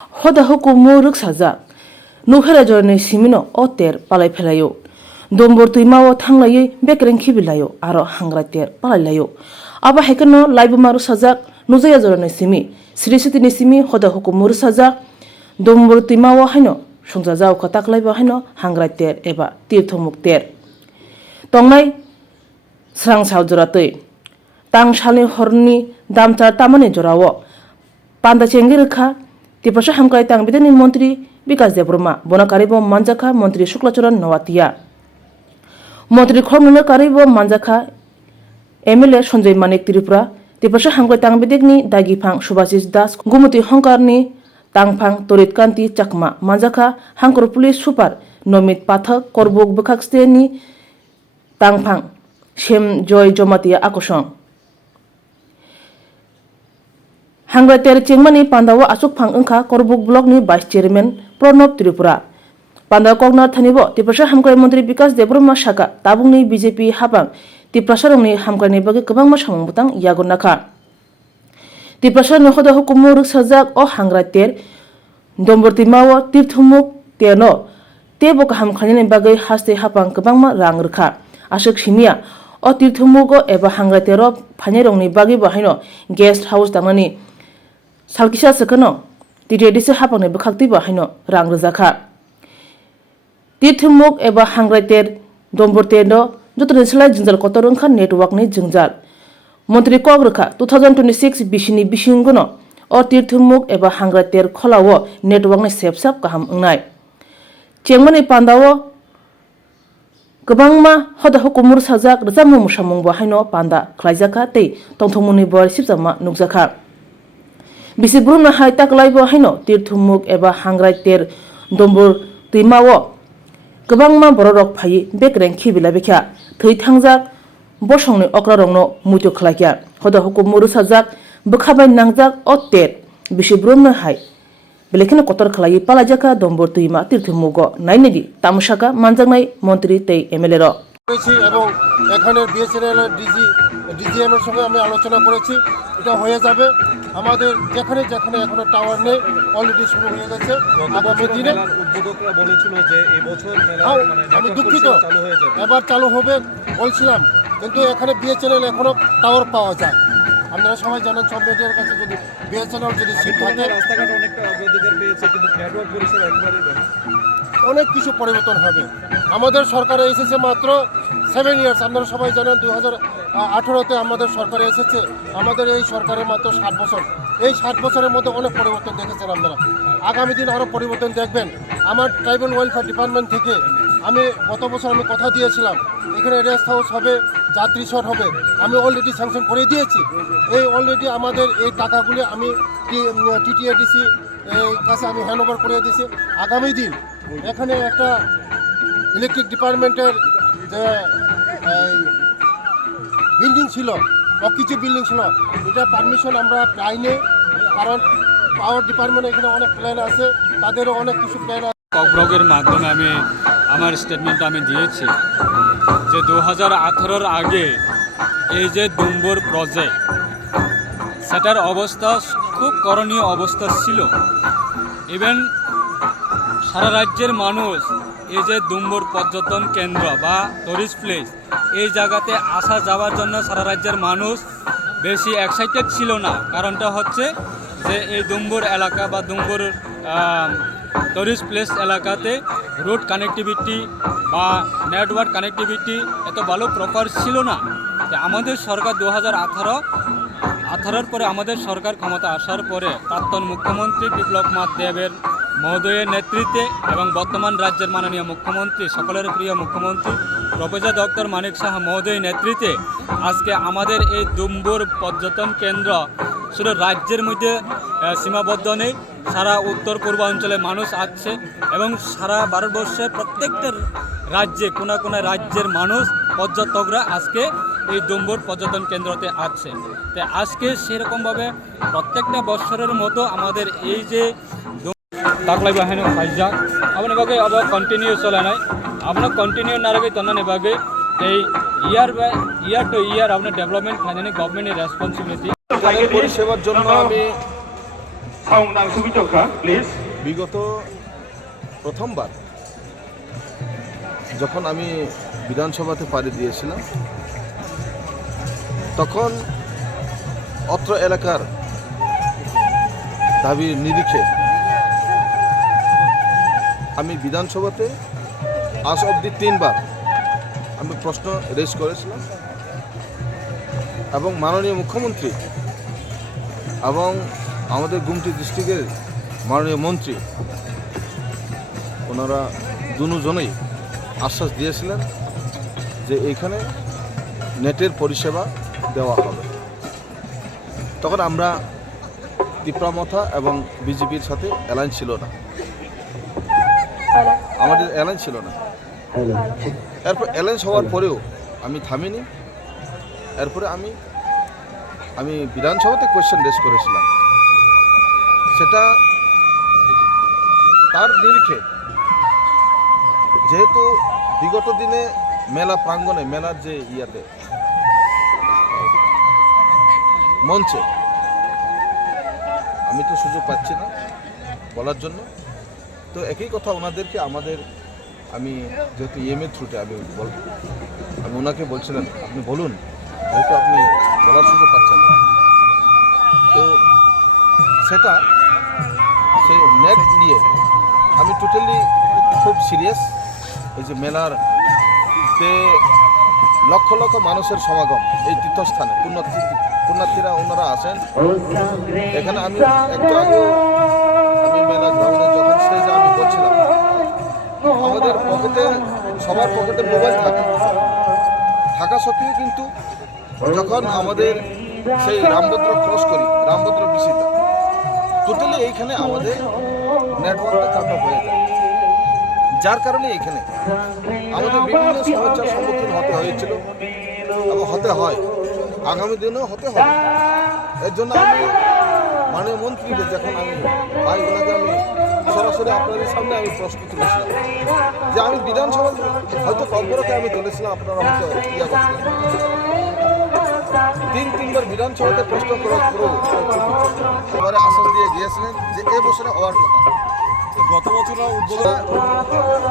Hoda hukumu ruksaja. Nuhera jorne simino oter palai phelayo. Dombor tuimao thanglaye bekreng khibilayo aro hangra ter palailayo. Aba hekano laibu maru sajak nuzaya jorne simi. Srisiti ni simi hoda hukumu sajak. Dombor tuimao haino sungjaja ukatak laibu haino hangra ter eba tirthomuk ter. Tongnai Srang saujoratoi. Tang shalni horni damtar tamani jorawo. Panda chenggirkha Tipasha hamkai tang bidani Montri Bikas Debroma Bona Karibo Manjaka Montri Shuklachuran Nawatia Montri Khornuna Karibo Manjaka MLA Sonjay Manik Tripura Tipasha hamkai tang bidegni Dagipang Subhasis Das Gumuti Hongkarni Tangpang Torit Kanti Chakma Manjaka Hangkor Police Super Nomit Pathak Korbuk Bekaksteni Tangpang Shem Joy Jomatia Akosong Hangra ter chingmani Pandawa Asuk Phang Engkha Korbuk Block ni Vice Chairman Pranab Tripura. Pandawa Koknar Thanibo Tipasha Hamkai Montri Bikas Debroma Shaka Tabungni BJP Habang Tiprasarongni Hamkai bagi Kabangma Samung Butang Yagonaka. Tipasar Nohoda Hukumu Ruksajak O Hangra ter Dombor Timawa Tirthumuk Teno Tebok Hamkhani bagai Haste Habang Kabangma Rangrkha. Asuk Simia O Tirthumugo Eba Hangra tero Phanerongni bagi bahino Guest House Tangani Salkisha Sakano, Tidedis Hapane Bakaktiba Hino, Rang Razaka. Tirthumuk Eba Hangrater, Dombortendo, Dutresla Jinjal Kotorunka Network ni Jinjal. Montri Kograka, 2026 Bishini Bishinguno, or Tirthumuk Eba Hangrater Kolawo, Network ni Sepsap Kaham Unai. Chengmani Pandawo Kabangma, Hoda Hukumur Sajak, Razamu Mushamung Bahino, Panda, Klaizaka, Te, Tontomuni Boy Sipsama, Nukzaka. Bisi Bruna hai tak laibo haino tirthumuk eba hangrai ter dombor timawo gobangma bororok phai bekreng khibila bekha thei thangjak bosongni okrarongno mutu khlakya hoda hukum muru sajak bkhabai nangjak otter bisi bruna hai belekena kotor khlai palajaka dombor tima tirthumugo nainedi tamushaka manjangnai মন্ত্রী tei MLA ro এবং এখানে BSNL DGM এর সঙ্গে আমি আলোচনা করেছি এটা হয়ে যাবে আমাদের যেখানে যেখানে এখনো টাওয়ার নেই অলরেডি শুরু হয়ে গেছে আগামী দিনে উদ্যোক্তারা বলেছিল যে এই বছর মেলা আমি দুঃখিত চালু হয়ে যাবে এবার চালু হবে বলছিলাম কিন্তু এখানে বিএসএনএল এখনো টাওয়ার পাওয়া যায় আপনারা সবাই জানেন সব মিডিয়ার কাছে যদি বিএসএনএল যদি সিট থাকে রাস্তাঘাট অনেকটা অগ্রাধিকার পেয়েছে কিন্তু নেটওয়ার্ক পরিষেবা একেবারেই নেই অনেক কিছু পরিবর্তন হবে আমাদের সরকারে এসেছে মাত্র 7 ইয়ার্স আপনারা সবাই জানেন 2018তে আমাদের সরকারে এসেছে আমাদের এই সরকারের মাত্র 60 বছর এই 60 বছরের মধ্যে অনেক পরিবর্তন দেখেছেন আপনারা আগামী দিন আরও পরিবর্তন দেখবেন আমার ট্রাইবাল ওয়েলফেয়ার ডিপার্টমেন্ট থেকে আমি গত বছর আমি কথা দিয়েছিলাম এখানে রেস্ট হাউস হবে যাত্রী শট হবে আমি অলরেডি স্যাংশন করে দিয়েছি এই অলরেডি আমাদের এই টাকাগুলি আমি টিটিএডিসি কাছে আমি হ্যান্ড ওভার করে দিয়েছি আগামী দিন এখানে একটা ইলেকট্রিক ডিপার্টমেন্টের যে বিল্ডিং ছিল কিছু বিল্ডিং ছিল এটা পারমিশন আমরা পাইনি কারণ পাওয়ার ডিপার্টমেন্টে এখানে অনেক প্ল্যান আছে তাদেরও অনেক কিছু প্ল্যান আছে ব্লগের মাধ্যমে আমি আমার স্টেটমেন্ট আমি দিয়েছি যে 2018-র আগে এই যে ডুম্বর প্রজেক্ট সেটার অবস্থা খুব করণীয় অবস্থা ছিল ইভেন সারা রাজ্যের মানুষ এই যে ডুম্বর পর্যটন কেন্দ্র বা টুরিস্ট প্লেস এই জায়গাতে আসা যাওয়ার জন্য সারা রাজ্যের মানুষ বেশি এক্সাইটেড ছিল না কারণটা হচ্ছে যে এই ডুম্বর এলাকা বা ডুম্বর টুরিস্ট প্লেস এলাকাতে রোড কানেক্টিভিটি বা নেটওয়ার্ক কানেক্টিভিটি এত ভালো প্রপার ছিল না আমাদের সরকার 2018-র পরে আমাদের সরকার ক্ষমতা আসার পরে প্রাক্তন মুখ্যমন্ত্রী বিপ্লব কুমার দেবের মহোদয়ের নেতৃত্বে এবং বর্তমান রাজ্যের মাননীয় মুখ্যমন্ত্রী সকলের প্রিয় মুখ্যমন্ত্রী প্রফেসর ডক্টর মানিক সাহা মহোদয়ের নেতৃত্বে আজকে আমাদের এই ডুম্বর পর্যটন কেন্দ্র শুধু রাজ্যের মধ্যে সীমাবদ্ধ নেই সারা উত্তর পূর্বাঞ্চলে মানুষ আসছে এবং সারা ভারতবর্ষের প্রত্যেকটা রাজ্যে কোনা কোনা রাজ্যের মানুষ পর্যটকরা আজকে এই ডুম্বর পর্যটন কেন্দ্রতে আসছে তো আজকে সেরকমভাবে প্রত্যেকটা বছরের মতো আমাদের এই যে তাকলাইবা হেন ফাইজা আপনি বাকে আবার কন্টিনিউ চলে নাই আপনার কন্টিনিউ না রাখে তখন এবারে এই ইয়ার টু ইয়ার আপনার ডেভেলপমেন্ট ফাইনালি গভর্নমেন্টের রেসপন্সিবিলিটি পরিষেবার জন্য আমি 사홍당 수비적화 প্লিজ। বিগত প্রথমবার যখন আমি বিধানসভাতে পাড়ি দিয়েছিলাম তখন অত্র এলাকার দাবির নিরিখে আমি বিধানসভাতে আজ অবধি 3 বার আমি প্রশ্ন রেজ করেছিলাম এবং মাননীয় মুখ্যমন্ত্রী এবং আমাদের গুমটি ডিস্ট্রিক্টের মাননীয় মন্ত্রী ওনারা দুজনেই আশ্বাস দিয়েছিলেন যে এইখানে নেটের পরিষেবা দেওয়া হবে। তখন আমরা তিপ্রামথা এবং বিজেপির সাথে অ্যালায়েন্স ছিল না, আমাদের অ্যালায়েন্স ছিল না। এরপর অ্যালায়েন্স হওয়ার পরেও আমি থামিনি। এরপরে আমি বিধানসভাতে কোয়েশ্চেন রেজ করেছিলাম, সেটা তার নিরিখে যেহেতু বিগত দিনে মেলা প্রাঙ্গণে মেলার যে মঞ্চে আমি তো সুযোগ পাচ্ছি না বলার জন্য, তো একই কথা ওনাদেরকে আমি যেহেতু ইএমএর থ্রুতে আমি ওনাকে বলছিলাম আপনি বলুন, যেহেতু আপনি বলার সুযোগ পাচ্ছেন। তো সেটা সেই নেট নিয়ে আমি টোটালি খুব সিরিয়াস। এই যে মেলার লক্ষ লক্ষ মানুষের সমাগম এই তীর্থস্থানে পুণ্যার্থীরা ওনারা আসেন এখানে। আমি একটু আগে আমি মেলা গ্রাউন্ডে যখন স্টেজে আমি বলছিলাম আমাদের পকেটে সবার পকেটে মোবাইল থাকা সত্ত্বেও কিন্তু যখন আমাদের সেই রামভদ্র ক্রস করি, রামভদ্র বিসিতা টোটালি এইখানে আমাদের নেটওয়ার্কটা কাট অফ হয়ে যায়, যার কারণে এখানে আমাদের বিভিন্ন সমস্যার সম্মুখীন হতে হয়েছিল এবং হতে হয়, আগামী দিনেও হতে হবে। এর জন্য আমি মাননীয় মন্ত্রীকে যখন আমি ওনাকে আমি সরাসরি আপনাদের সামনে আমি প্রশ্ন তুলেছিলাম যে আমি বিধানসভা হয়তো কল্পনাকে আমি তুলেছিলাম, আপনারা হয়তো করছিলেন 3-3বার বিধানসভাতে প্রশ্ন করার পরেও এবারে আশ্বাস দিয়ে গিয়েছিলেন যে এবছরে হওয়ার কথা। গত বছর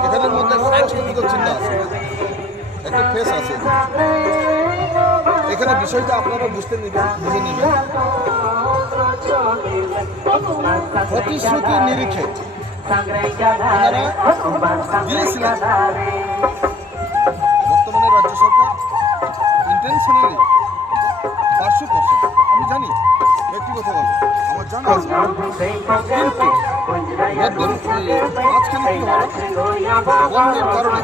এখানের মধ্যে একটা প্রশ্নবিদ্ধ চিহ্ন আছে, একটা ফেস আছে। এখানে বিষয়টা আপনারা বুঝে নেবেন। প্রতিশ্রুতির নিরিখে ওনারা দিয়েছিলেন, বর্তমানে রাজ্য সরকার ইন্টেনশনালি 500%, আমি জানি ব্যক্তিগতভাবে আমার জানা আছে, কিন্তু মাঝখানে কি হলো বন্ধের কারণে